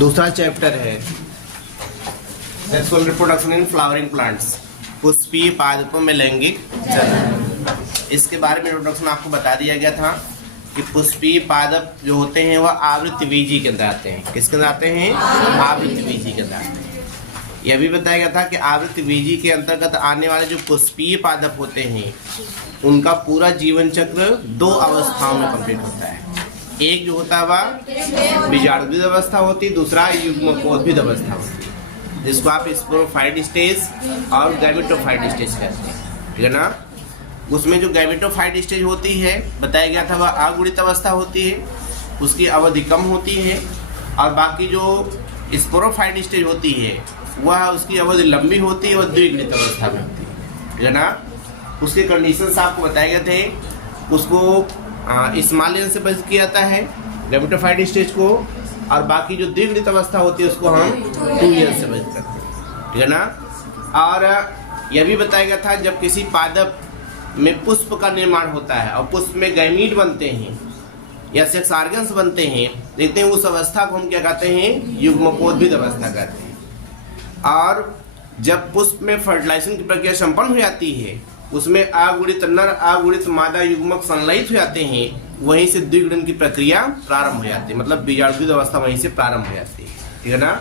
दूसरा चैप्टर है sexual reproduction in flowering plants, पुष्पीय पादपों में लैंगिक जनन। इसके बारे में इंट्रोडक्शन आपको बता दिया गया था कि पुष्पीय पादप जो होते हैं वह आवृतबीजी के अंदर आते हैं। किसके अंदर आते हैं? आवृतबीजी के अंदर आते हैं। यह भी बताया गया था कि आवृतबीजी के अंतर्गत आने वाले जो पुष्पीय पादप होते हैं उनका पूरा जीवन चक्र 2 अवस्थाओं में कंप्लीट होता है। एक जो होता है वह बीजाणुविद अवस्था होती है, दूसरा युग्मकोद्भिद अवस्था होती है, जिसको आप स्पोरोफाइट स्टेज और गैमेटोफाइट स्टेज कहते हैं। ठीक है ना? उसमें जो गैमेटोफाइट स्टेज होती है बताया गया था वह अगुणित अवस्था होती है, उसकी अवधि कम होती है, और बाकी जो स्पोरोफाइट स्टेज होती है वह उसकी अवधि लंबी होती है और द्विगुणित अवस्था में होती है। ठीक है ना? उसके कंडीशंस आपको बताए गए थे। उसको स्मॉल से बंद किया जाता है गैमेटोफाइट स्टेज को, और बाकी जो द्विगुणित अवस्था होती है उसको हम 2 ईयर से बंद करते हैं। ठीक है ना? और यह भी बताया गया था जब किसी पादप में पुष्प का निर्माण होता है और पुष्प में गैमीट बनते हैं या सेक्स ऑर्गन्स बनते हैं, देखते हैं उस अवस्था को हम क्या कहते हैं? युग्मकोद्भिद अवस्था कहते हैं। और जब पुष्प में फर्टिलाइजेशन की प्रक्रिया संपन्न हो जाती है, उसमें अगुणित नर अगुणित मादा युग्मक संलयित हो जाते हैं, वहीं से द्विगुणन की प्रक्रिया प्रारंभ हो जाती है, मतलब बीजाणुविद अवस्था वहीं से प्रारंभ हो जाती है। ठीक है ना?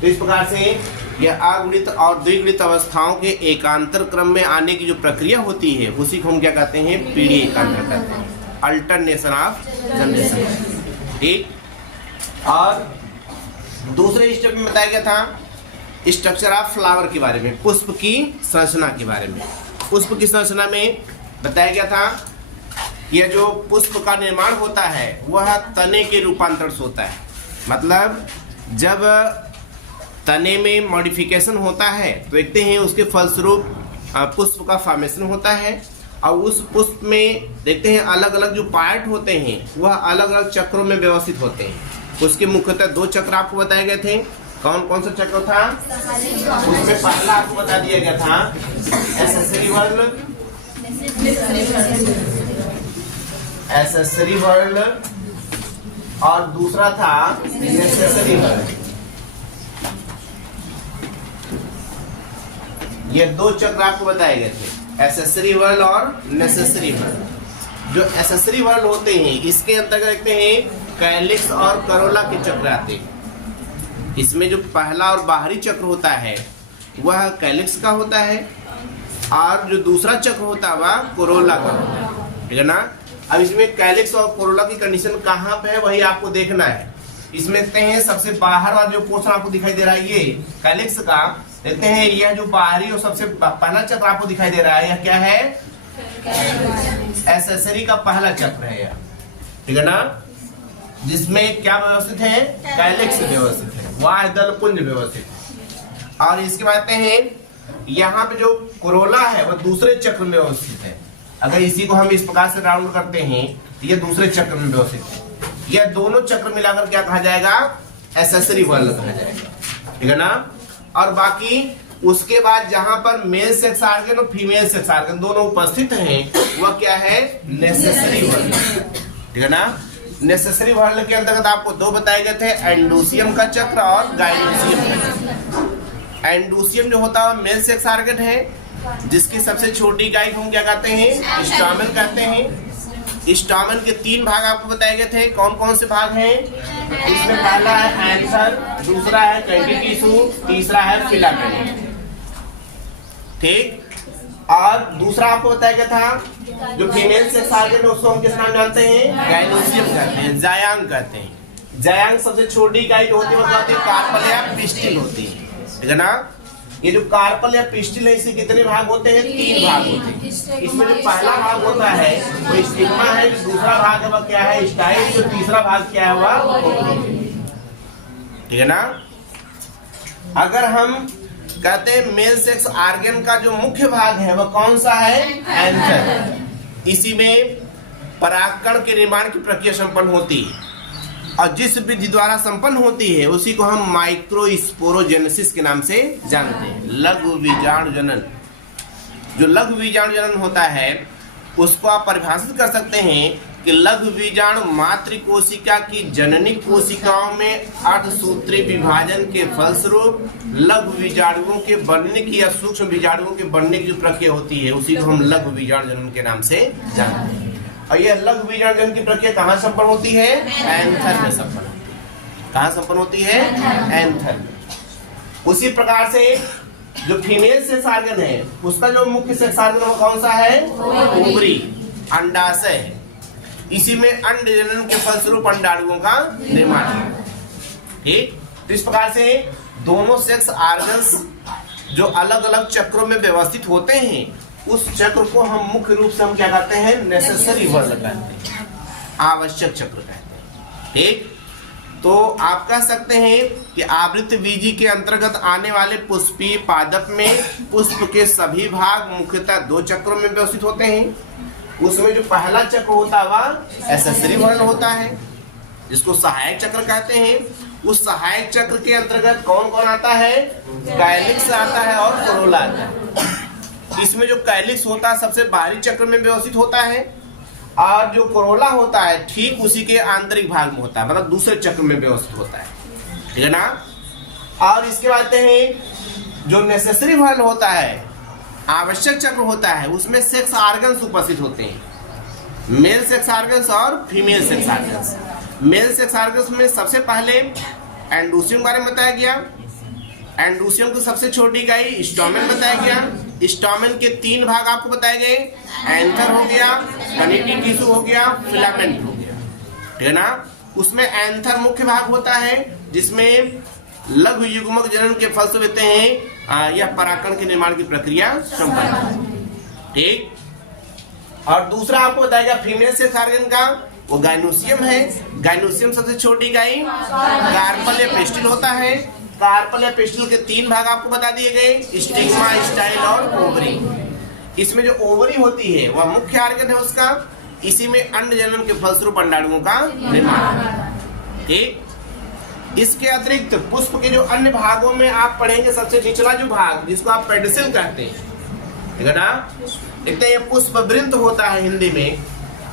तो इस प्रकार से यह अगुणित और द्विगुणित अवस्थाओं के एकांतर क्रम में आने की जो प्रक्रिया होती है उसी को हम क्या कहते हैं? पीढ़ी एकांतर कहते हैं, अल्टरनेशन ऑफ जनरेशन। ठीक। और दूसरे स्टेप में बताया गया था स्ट्रक्चर ऑफ फ्लावर के बारे में, पुष्प की संरचना के बारे में। पुष्प की संरचना में बताया गया था यह जो पुष्प का निर्माण होता है वह तने के रूपांतर से होता है। मतलब जब तने में मॉडिफिकेशन होता है तो देखते हैं उसके फलस्वरूप पुष्प का फॉर्मेशन होता है, और उस पुष्प में देखते हैं अलग अलग जो पार्ट होते हैं वह अलग अलग चक्रों में व्यवस्थित होते हैं। उसके मुख्यतः 2 चक्र आपको बताए गए थे। कौन कौन सा चक्र था? उसमें पहला आपको बता दिया गया था एसेसरी वर्ल्ड, एसेसरी वर्ल्ड, और दूसरा था नेसेसरी वर्ल्ड। ये 2 चक्र आपको बताए गए थे, एसेसरी वर्ल्ड और नेसेसरी वर्ल्ड। जो एसेसरी वर्ल्ड होते हैं इसके अंतर्गत देखते हैं कैलिक्स और करोला के चक्र आते हैं। इसमें जो पहला और बाहरी चक्र होता है वह कैलिक्स का होता है, और जो दूसरा चक्र होता है वह कोरोला का होता है। ठीक है ना? अब इसमें कैलिक्स और कोरोला की कंडीशन कहाँ पे है वही आपको देखना है। इसमें देखते हैं सबसे बाहर वाला जो पोर्शन आपको दिखाई दे रहा है ये कैलिक्स का, देखते हैं यह जो बाहरी और सबसे पहला चक्र आपको दिखाई दे रहा है यह क्या है? एसेसरी का पहला चक्र है यह। ठीक है ना? जिसमें क्या व्यवस्थित है? कैलिक्स व्यवस्थित है, वाह दल पुंज व्यवस्थित है। और इसके बाद आते हैं यहाँ पे जो कोरोला है वह दूसरे चक्र में व्यवस्थित है। अगर इसी को हम इस प्रकार से राउंड करते हैं तो ये दूसरे चक्र में व्यवस्थित है। यह दोनों चक्र मिलाकर क्या कहा जाएगा? एसेसरी वर्ल्ड कहा जाएगा। ठीक है ना? और बाकी उसके बाद जहां पर मेल सेक्स ऑर्गन और फीमेल सेक्स ऑर्गन दोनों उपस्थित हैं वह क्या है? Necessary world. ठीक है ना? नेसेसरी वर्ल्ड के अंतर्गत आपको 2 बताए गए थे, एंडोसियम का चक्र और गाइनोसियम का चक्र। एंडोसियम जो होता है मेल सेक्स ऑर्गन है, जिसकी सबसे छोटी इकाई हम क्या कहते हैं? स्टामेन कहते हैं। स्टामेन के 3 भाग आपको बताए गए थे। कौन कौन से भाग हैं? इसमें पहला है एंथर, दूसरा है कैंडिटिसू, तीसरा है फिलामेंट। ठीक। और दूसरा आपको बताया गया था जो फीमेल सेक्स ऑर्गन है उसको हम किस नाम जानते हैं? गाइनोसियम कहते हैं, जायांग कहते हैं। जायांग सबसे छोटी इकाई जो होती है वो कहते हैं कार्पल या पिस्टिल होती है। ठीक है ना? ये जो कार्पल या पिस्टिल है इससे कितने भाग होते हैं? 3 भाग होते हैं। इसमें जो पहला भाग होता है वो स्टिग्मा है, जो दूसरा भाग है वह क्या है? स्टाइल, जो तीसरा भाग क्या है वह। ठीक है ना? अगर हम कहते हैं मेल सेक्स ऑर्गन का जो मुख्य भाग है वह कौन सा है? एंथर। इसी में परागकण के निर्माण की प्रक्रिया संपन्न होती है, और जिस विधि द्वारा संपन्न होती है उसी को हम माइक्रोस्पोरोजेनेसिस के नाम से जानते हैं, लघु बीजाणु जनन। जो लघु बीजाणु जनन होता है उसको आप परिभाषित कर सकते हैं कि लघु बीजाणु मातृ कोशिका की जननी कोशिकाओं में अर्धसूत्री विभाजन के फलस्वरूप लघु बीजाणुओं के बनने की या सूक्ष्म बीजाणुओं के बनने की प्रक्रिया होती है, उसी को हम लघु बीजाणु जनन के नाम से जानते हैं। और यह लघु बीजाणु जनन की प्रक्रिया कहाँ संपन्न होती है? एंथर में संपन्न होती है। कहाँ संपन्न होती है? एंथर में। उसी प्रकार से जो फीमेल सेक्स ऑर्गन है उसका जो मुख्य सेक्स ऑर्गन वो कौन सा है? ओवरी, अंडाशय है। इसी में अंड जनन के फलस्वरूप अंडाणुओं का निर्माण है। ठीक, तो इस प्रकार से दोनों सेक्स ऑर्गन्स जो अलग अलग चक्रों में व्यवस्थित होते हैं उस चक्र को हम मुख्य रूप से हम क्या कहते हैं? नेसेसरी वर्ड कहते हैं, आवश्यक चक्र कहते हैं। ठीक, तो आप कह सकते हैं कि आवृत्त बीजी के अंतर्गत आने वाले पुष्पीय पादप में पुष्प के सभी भाग मुख्यतः 2 चक्रों में व्यवस्थित होते हैं। उसमें जो पहला चक्र होता है वह एक्सेसरी वर्ण होता है, जिसको सहायक चक्र कहते हैं। उस सहायक चक्र के अंतर्गत कौन कौन आता है? कैलिक्स आता है और कोरोला आता है। इसमें जो कैलिक्स होता है सबसे बाहरी चक्र में व्यवस्थित होता है, और जो कोरोला होता है ठीक उसी के आंतरिक भाग में होता है, मतलब दूसरे चक्र में व्यवस्थित होता है। ठीक है ना। और इसके बाद हैं जो नेसेसरी वर्ण होता है, आवश्यक चक्र होता है, उसमें सेक्स ऑर्गन्स उपस्थित होते हैं, मेल सेक्स ऑर्गन्स और female sex organs. Male sex organs में सबसे पहले एंडोसियम बारे में बताया गया। एंडोसियम की सबसे छोटी इकाई स्टोमेन बताया गया। स्टोमेन के 3 भाग आपको बताए गए, एंथर हो गया, कनेक्टिव टिश्यू हो गया, फिलामेंट हो गया। ठीक है ना। उसमें एंथर मुख्य भाग होता है जिसमें लघु युग्मक जनन के फलस्वरूप हैं यह परागकण के निर्माण की प्रक्रिया संपन्न है। ठीक, और दूसरा आपको बताएगा फीमेल सेक्स ऑर्गन का, वो गाइनोसियम है। गाइनोसियम सबसे छोटी इकाई कार्पल या पेस्टिल होता है। कार्पल या पेस्टिल के 3 भाग आपको बता दिए गए, स्टिग्मा, स्टाइल और ओवरी। इसमें जो ओवरी होती है वह मुख्य ऑर्गन है उसका। इसी में अंड जनन के फलस्वरूप अंडाणुओं का निर्माण। ठीक, इसके अतिरिक्त पुष्प के जो अन्य भागों में आप पढ़ेंगे सबसे निचला जो भाग जिसको आप पेडिसिल कहते हैं, ठीक है ना। देखते हैं पुष्प वृंत होता है हिंदी में।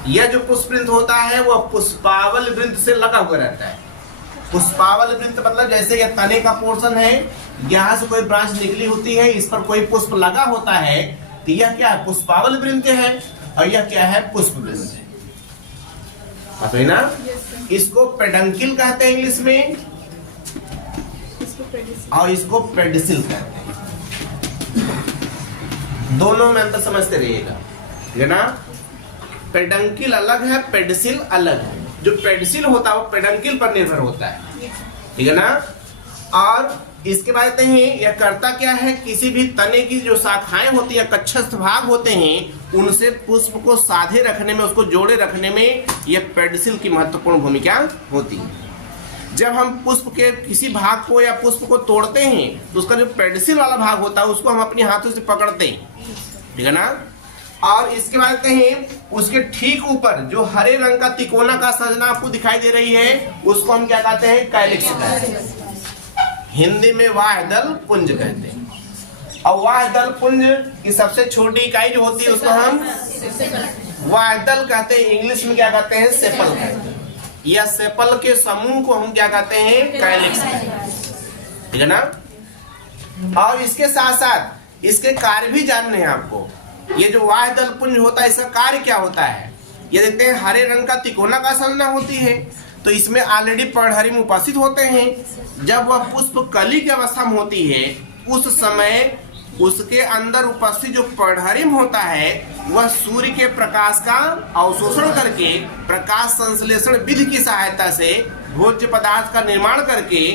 यह जो पुष्प वृंत होता है वह पुष्पावल वृंत से लगा हुआ रहता है। पुष्पावल वृंत मतलब जैसे यह तने का पोर्शन है, यहाँ से कोई ब्रांच निकली होती है, इस पर कोई पुष्प लगा होता है, तो यह क्या है? पुष्पावल वृंत है। और यह क्या है? पुष्प वृंत है। है ना। इसको पेडंकिल कहते हैं इंग्लिश में, और इसको पेडिसिल कहते हैं। दोनों में अंतर समझते रहिएगा, ठीक है ना। पेडंकिल अलग है, पेडिसिल अलग है। जो पेडिसिल होता है वो पेडंकिल पर निर्भर होता है, ठीक है ना। और इसके बाद यह करता क्या है? किसी भी तने की जो शाखाएं होती है, कक्षस्थ भाग होते हैं, उनसे पुष्प को साधे रखने में, उसको जोड़े रखने में यह पेडिसिल की महत्वपूर्ण भूमिका होती है। जब हम पुष्प के किसी भाग को या पुष्प को तोड़ते हैं तो उसका जो पेडिसिल वाला भाग होता है उसको हम अपने हाथों से पकड़ते हैं, ठीक है ना। और इसके बाद उसके ठीक ऊपर जो हरे रंग का तिकोना का संरचना आपको दिखाई दे रही है उसको हम क्या कहते हैं? कैलिक्स कहते हैं। हिंदी में वाह्यदल पुंज कहते हैं। और वाह्यदल पुंज की सबसे छोटी इकाई जो होती है उसको हम वाह्यदल कहते हैं। इंग्लिश में क्या कहते हैं? सेपल कहते हैं। या सेपल के समूह को हम क्या कहते हैं? कैलिक्स कहते हैं, ठीक है ना। और इसके साथ साथ इसके कार्य भी जानने हैं आपको। ये जो वाह्यदल पुंज होता है इसका कार्य क्या होता है? ये देखते हैं हरे रंग का तिकोना का संरचना होती है, तो इसमें ऑलरेडी पर्णहरिम उपस्थित होते हैं। जब वह पुष्प कली की अवस्था में होती है उस समय उसके अंदर उपस्थित जो पर्णहरिम होता है वह सूर्य के प्रकाश का अवशोषण करके प्रकाश संश्लेषण विधि की सहायता से भोज्य पदार्थ का निर्माण करके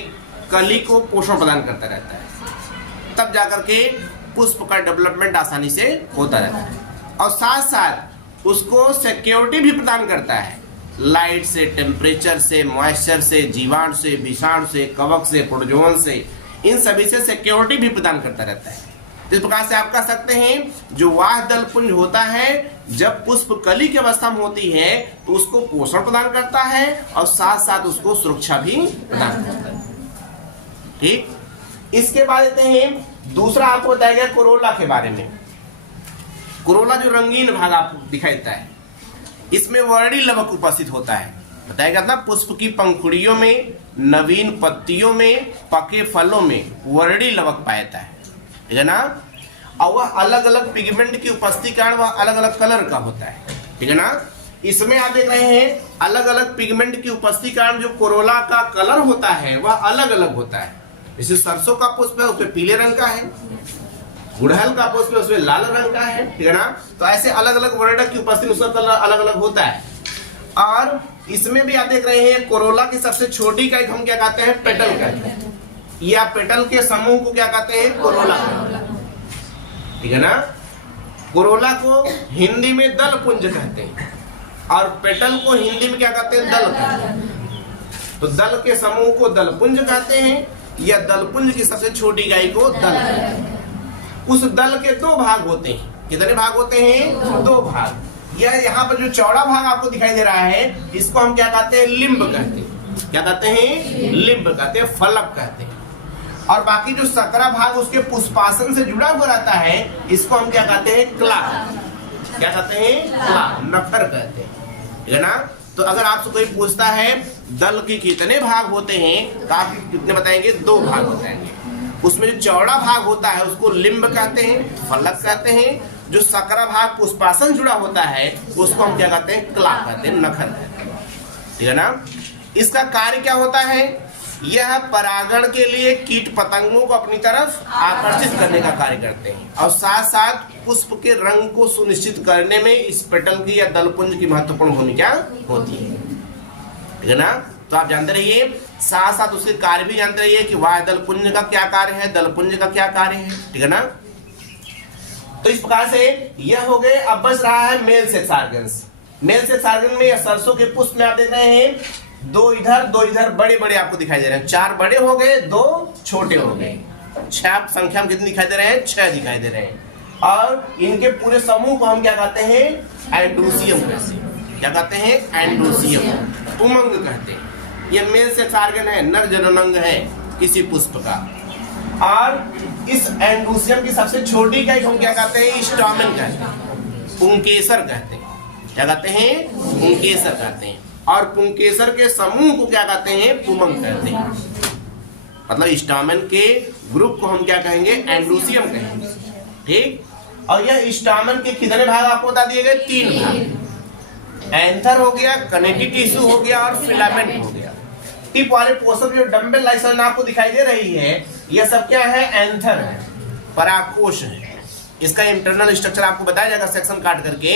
कली को पोषण प्रदान करता रहता है। तब जाकर के पुष्प का डेवलपमेंट आसानी से होता रहता है। और साथ साथ उसको सिक्योरिटी भी प्रदान करता है, लाइट से, टेम्परेचर से, मॉइस्चर से, जीवाणु से, विषाणु से, कवक से, प्रोटोजोन से, इन सभी से सिक्योरिटी भी प्रदान करता रहता है। इस प्रकार से आप कह सकते हैं जो वाह्यदल पुंज होता है जब पुष्प कली की अवस्था में होती है तो उसको पोषण प्रदान करता है और साथ साथ उसको सुरक्षा भी प्रदान करता है। ठीक, इसके बाद दूसरा आपको बताया गया कोरोला के बारे में। कोरोला जो रंगीन भाग आपको दिखाई देता है, इसमें वर्णी लवक उपस्थित होता है। बताया गया था पुष्प की पंखुड़ियों में, नवीन पत्तियों में, पके फलों में वर्णी लवक पाया जाता है, ठीक है ना। और वह अलग अलग पिगमेंट की उपस्थिति के कारण वह अलग अलग कलर का होता है, ठीक है ना। इसमें आप देख रहे हैं अलग अलग पिगमेंट की उपस्थिति के कारण जो कोरोला का कलर होता है वह अलग अलग होता है। जैसे सरसों का पुष्प है उसमें पीले रंग का है, गुड़हल का पुष्प है उसमें लाल रंग का है, ठीक है ना। तो ऐसे अलग अलग वर्ण की उपस्थिति उसका कलर अलग अलग होता है। और इसमें भी आप देख रहे हैं कोरोला की सबसे छोटी इकाई हम क्या कहते हैं, पेटल कहते हैं, या पेटल के समूह को क्या कहते हैं, कोरोला, ठीक है ना। कोरोला को हिंदी में दल पुंज कहते हैं और पेटल को हिंदी में क्या कहते हैं, दल कहते हैं। तो दल के समूह को दल पुंज कहते हैं या दल पुंज की सबसे छोटी इकाई को दल कहते हैं। उस दल के दो भाग होते हैं। कितने भाग होते हैं, दो भाग। यह यहाँ पर जो चौड़ा भाग आपको दिखाई दे रहा है इसको हम क्या कहते हैं, लिम्ब कहते हैं। क्या कहते हैं, लिम्ब कहते हैं, फलक कहते हैं। और बाकी जो सकरा भाग उसके पुष्पासन से जुड़ा हुआ रहता है इसको हम क्या कहते हैं, क्ला। क्या कहते हैं, क्ला, नखर कहते हैं, ठीक है ना। तो अगर आपसे कोई पूछता है दल के कितने भाग होते हैं तो आप कितने बताएंगे, दो भाग बताएंगे। उसमें जो चौड़ा भाग होता है उसको लिम्ब कहते हैं, फलक कहते हैं। जो सकरा भाग पुष्पासन जुड़ा होता है उसको हम क्या कहते हैं, क्ला कहते हैं, नखर कहते हैं, ठीक है ना। इसका कार्य क्या होता है, यह परागण के लिए कीट पतंगों को अपनी तरफ आकर्षित करने का कार्य करते हैं और साथ साथ पुष्प के रंग को सुनिश्चित करने में इस पेटल की या दलपुंज की महत्वपूर्ण भूमिका होती है, ठीक है ना। तो आप जानते रहिए, साथ साथ उसके कार्य भी जानते रहिए कि वाह दलपुंज का क्या कार्य है, दलपुंज का क्या कार्य है, ठीक है ना। तो इस प्रकार से यह हो गए। अब बच रहा है male sex organs. Male sex organ में सरसों के पुष्प में आप देख रहे हैं दो इधर बड़े बड़े आपको दिखाई दे रहे हैं। चार बड़े हो गए, दो छोटे हो गए। छह संख्या में कितने दिखाई दे रहे हैं, छह दिखाई दे रहे हैं। और इनके पूरे समूह को हम क्या कहते हैं, एंडोसियम कहते हैं। क्या कहते हैं, एंडोसियम, पुमंग कहते हैं। ये मेल सेक्स ऑर्गन है, नर जननांग है किसी पुष्प का। और इस एंडोसियम की सबसे छोटी इकाई हम क्या कहते हैं, स्टामेन कहते हैं, पुंकेसर कहते हैं। क्या कहते हैं, पुंकेसर कहते हैं। और पुंकेसर के समूह को क्या कहते हैं, पुमंग कहते हैं। मतलब स्टामेन के ग्रुप को हम क्या कहेंगे, एंडोसियम कहेंगे, ठीक। और यह स्टामेन के कितने भाग आपको बता दिए गए, तीन भाग। एंथर हो गया, कनेक्टिव टिश्यू हो गया और फिलामेंट हो गया। टिप वाले पोषक जो डंबल लाइसन आपको दिखाई दे रही है यह सब क्या है, एंथर है, परागकोश है। इसका इंटरनल स्ट्रक्चर आपको बताया जाएगा सेक्शन काट करके।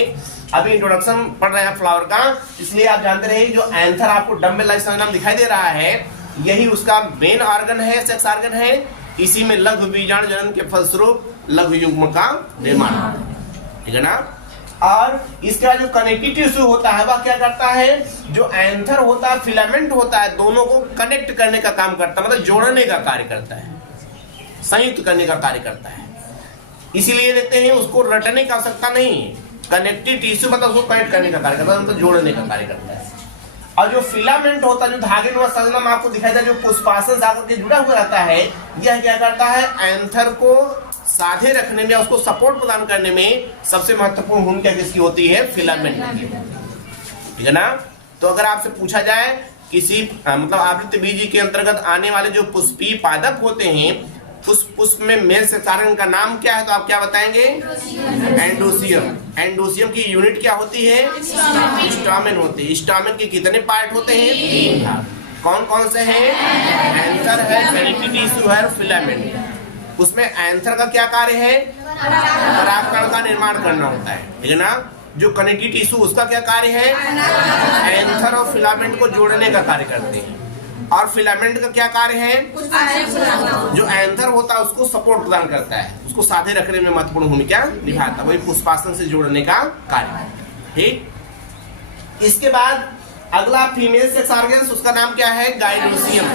अभी इंट्रोडक्शन पढ़ रहे हैं फ्लावर का, इसलिए आप जानते रहिए जो एंथर आपको डंबल लाइसन नाम दिखाई दे रहा है यही उसका मेन ऑर्गन है, सेक्स ऑर्गन है। इसी में लघु बीजाणु जनन के फलस्वरूप लघु युग्म का निर्माण, ठीक है ना। और इसका जो कनेक्टिव टिश्यू होता है वह क्या करता है, जो एंथर होता है, फिलामेंट होता है, दोनों को कनेक्ट करने का काम करता है, मतलब जोड़ने का कार्य करता है, संयुक्त करने का कार्य करता है। इसीलिए देखते हैं उसको रटने की आवश्यकता नहीं है। कनेक्टिव टिश्यू मतलब उसको कनेक्ट करने का कार्य करता है, मतलब जोड़ने का कार्य करता है। और जो फिलामेंट होता है, जो धागे में संलग्न आपको दिखाई देता है, जो पुष्पासन से के जुड़ा हुआ रहता है, यह क्या करता है, एंथर को साधे रखने में, उसको सपोर्ट प्रदान करने में सबसे महत्वपूर्ण भूमिका किसकी होती है, फिलामेंट की, ठीक है ना। तो अगर आपसे पूछा जाए किसी मतलब आवृतबीजी के अंतर्गत आने वाले जो पुष्पीय पादप होते हैं उस पुष्प में मेल सेक्स ऑर्गन का नाम क्या है, तो आप क्या बताएंगे, एंडोसियम। एंडोसियम की यूनिट क्या होती है, स्टामेन होती है। स्टामेन के कितने पार्ट होते हैं, तीन भाग। कौन कौन से हैं, एंथर है, कनेक्टिव टिश्यू है, फिलामेंट। उसमें एंथर का क्या कार्य है, परागकण का निर्माण करना होता है, ठीक है ना। जो कनेक्टिव टिश्यू उसका क्या कार्य है, एंथर और फिलामेंट को जोड़ने का कार्य करते हैं। और फिलामेंट का क्या कार्य है, जो एंथर होता है उसको सपोर्ट प्रदान करता है, उसको साधे रखने में महत्वपूर्ण भूमिका निभाता है, वही पुष्पासन से जोड़ने का कार्य, ठीक। इसके बाद अगला फीमेल सेक्स ऑर्गन, उसका नाम क्या है, गाइनोसियम,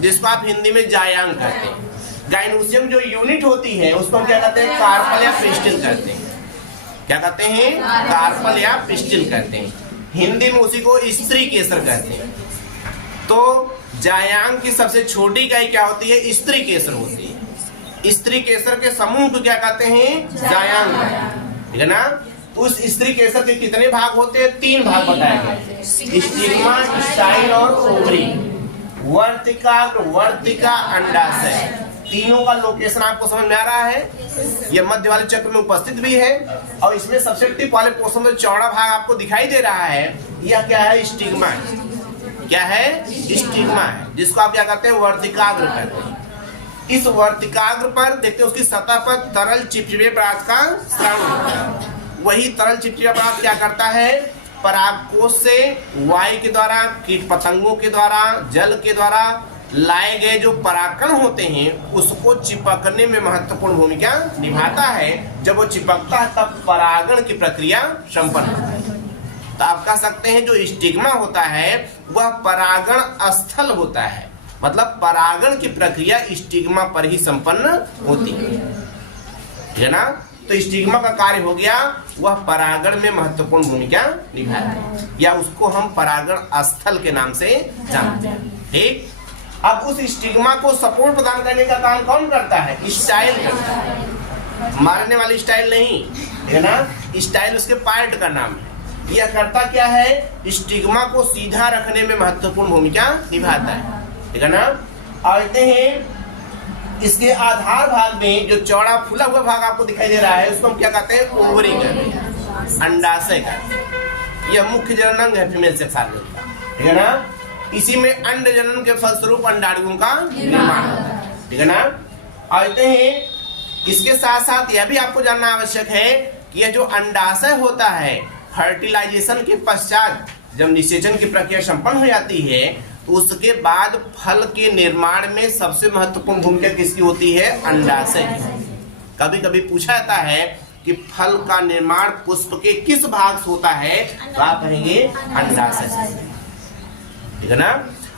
जिसको आप हिंदी में जायांग कहते हैं। गाइनोसियम जो यूनिट होती है उसको हम क्या कहते हैं, कार्पल या पिस्टिल कहते हैं। क्या कहते हैं, कार्पल या पिस्टिल कहते हैं। हिंदी में उसी को स्त्री केसर कहते हैं। तो जायांग की सबसे छोटी इकाई क्या होती है, स्त्री केसर होती है। स्त्री केसर के समूह को क्या कहते हैं, जायांग, ठीक है ना। उस स्त्री केसर के कितने भाग होते हैं? 3 भाग बताए गए, स्टिग्मा, स्टाइल और ओवरी। वर्तिका, अंडाशय, तीनों का लोकेशन आपको समझ में आ रहा है। ये मध्य वाले चक्र में उपस्थित भी है और इसमें सबसे टिप वाले पोर्शन में चौड़ा भाग आपको दिखाई दे रहा है। यह क्या है? स्टिग्मा है। क्या है? स्टिग्मा है, जिसको आप क्या कहते हैं? वर्तिकाग्र कहते हैं। इस वर्तिकाग्र पर देखते हैं उसकी सतह पर तरल चिपचिपे पदार्थ का स्राव होता है। वही तरल चिपचिपा पदार्थ क्या करता है? परागकोश से वायु के द्वारा, कीट पतंगों के द्वारा, जल के द्वारा लाए गए जो परागकण होते हैं उसको चिपकने में महत्वपूर्ण भूमिका निभाता है। जब वो चिपकता है तब परागण की प्रक्रिया संपन्न होती है। तो आप कह सकते हैं जो स्टिग्मा होता है वह परागण स्थल होता है, मतलब परागण की प्रक्रिया स्टिग्मा पर ही संपन्न होती है ना। तो स्टिग्मा का कार्य हो गया वह परागण में महत्वपूर्ण भूमिका निभाता है, या उसको हम परागण स्थल के नाम से जानते हैं। ठीक, अब उस स्टिग्मा को सपोर्ट प्रदान करने का काम कौन करता है? स्टाइल करता है, मारने वाली स्टाइल नहीं है ना। स्टाइल उसके पार्ट का नाम है। यह करता क्या है? स्टिग्मा को सीधा रखने में महत्वपूर्ण भूमिका निभाता है, ठीक है ना। आते हैं इसके आधार भाग में जो चौड़ा फूला हुआ भाग आपको दिखाई दे रहा है उसको हम क्या कहते हैं? ओवरी कहते हैं, अंडाशय कहते हैं। यह मुख्य जननांग है फीमेल सेक्स ऑर्गन का, ठीक है ना। इसी में अंड जनन के फलस्वरूप अंडाणुओं का निर्माण होता है, ठीक है ना। आते हैं इसके साथ साथ यह भी आपको जानना आवश्यक है कि यह जो अंडाशय होता है फर्टिलाइजेशन के पश्चात जब निषेचन की प्रक्रिया संपन्न हो जाती है तो उसके बाद फल के निर्माण में सबसे महत्वपूर्ण भूमिका किसकी होती है? अंडाशय की। कभी कभी पूछा जाता है कि फल का निर्माण पुष्प के किस भाग से होता है, तो आप कहेंगे अंडाशय से, ठीक है ना।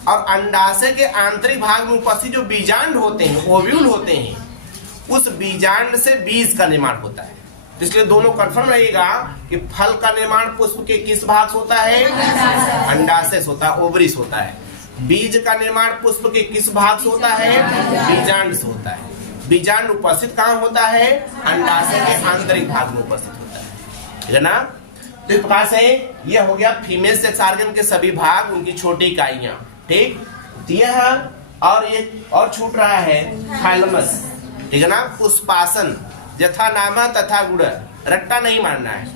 और अंडाशय के आंतरिक भाग में उपस्थित जो बीजांड होते हैं, ओव्यूल होते हैं, उस बीजांड से बीज का निर्माण होता है। इसलिए दोनों कंफर्म रहेगा कि फल का निर्माण पुष्प के किस भाग से होता है? अंडाशय से होता है, ओवरीज होता है। बीज का निर्माण पुष्प के किस भाग से होता है? बीजांड से होता है। बीजांड उपस्थित कहाँ होता है? अंडाशय के आंतरिक भाग में उपस्थित होता है, ठीक है ना। तो इस प्रकार से यह हो गया फीमेल सेक्स ऑर्गन के सभी भाग, उनकी छोटी इकाइयां, ठीक। यह और ये और छूट रहा है थाइलमस, ठीक है ना। पुष्पासन, यथा नाम तथा गुण, रट्टा नहीं मारना है।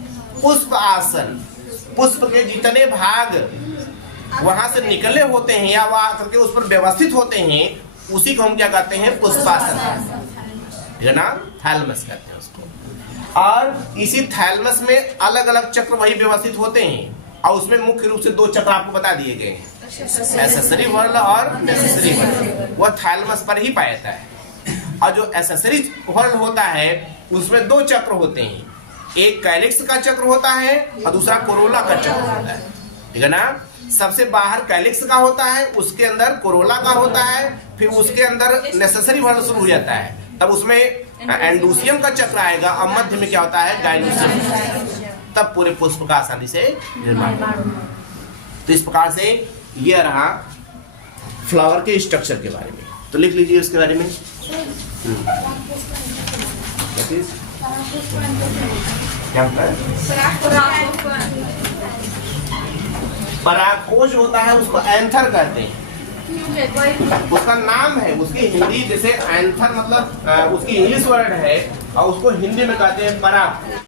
पुष्प आसन, पुष्प के जितने भाग वहां से निकले होते हैं या वह करके उस पर व्यवस्थित होते हैं उसी को हम क्या कहते हैं? पुष्पासन, ठीक है ना। थैलमस कहते हैं उसको। और इसी थैलमस में अलग अलग चक्र वही व्यवस्थित होते हैं और उसमें मुख्य रूप से 2 चक्र आपको बता दिए गए हैं, एक्सेसरी वर्ल्ड और नेसेसरी वर्ल्ड। वह थैलमस पर ही पाया जाता है। और जो एक्सेसरी वर्ल्ड होता है उसमें 2 चक्र होते हैं, एक कैलिक्स का चक्र होता है और दूसरा कोरोला का चक्र होता है, ठीक है ना। सबसे बाहर कैलिक्स का होता है, उसके अंदर कोरोला का होता है, फिर उसके अंदर नेसेसरी वर्ल्ड शुरू हो जाता है, तब उसमें एंडोसियम का चक्र आएगा और मध्य में क्या होता है? गाइनोसियम। तब पूरे पुष्प का आसानी से निर्माण। तो इस प्रकार से यह रहा फ्लावर के स्ट्रक्चर के बारे में। तो लिख लीजिए उसके बारे में। क्या होता है? परागकोश होता है, उसको एंथर कहते हैं। उसका नाम है, उसकी हिंदी जैसे एंथर मतलब उसकी इंग्लिश वर्ड है और उसको हिंदी में कहते हैं परागकोश।